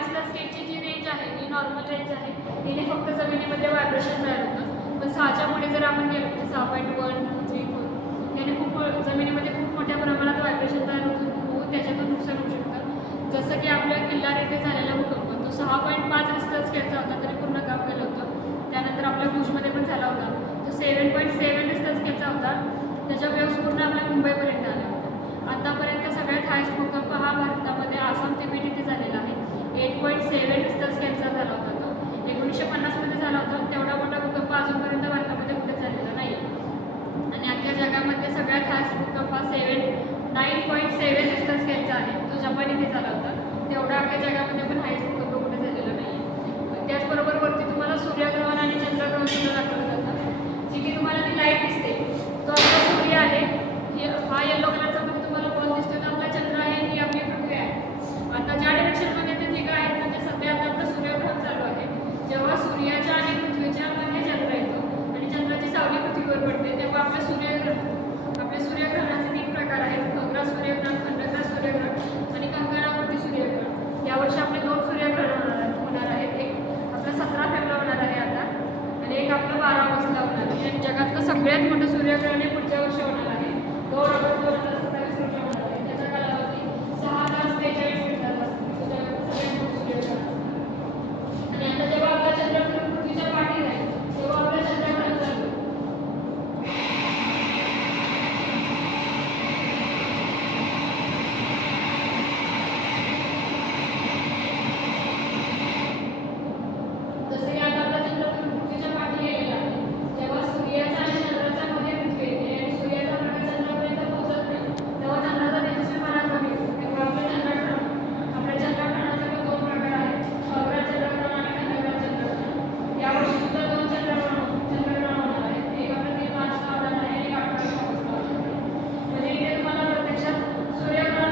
रिस्टर स्केलची जी range आहे ही normal range आहे, तिने फक्त जमिनीमध्ये व्हायब्रेशन तयार होतं. पण 6च्या पुढे जर आपण गेलो तर 6.1, 2, 3, 4 याने खूप जमिनीमध्ये खूप मोठ्या प्रमाणात व्हायब्रेशन तयार होऊन त्याच्यातून नुकसान होऊ शकतं. जसं की आपल्या किल्लार येथे झालेला भूकंप तो 6.5 रिस्टर स्केलचा होता तरी पूर्ण काम केलं होतं. त्यानंतर आपल्या भुजमध्ये पण झाला होता तो 7.7 रिस्टर स्केलचा होता. त्याच्या वेव्स पूर्ण आपल्या मुंबईपर्यंत आल्या होत्या. आतापर्यंत सगळ्यात हायस्ट भूकंप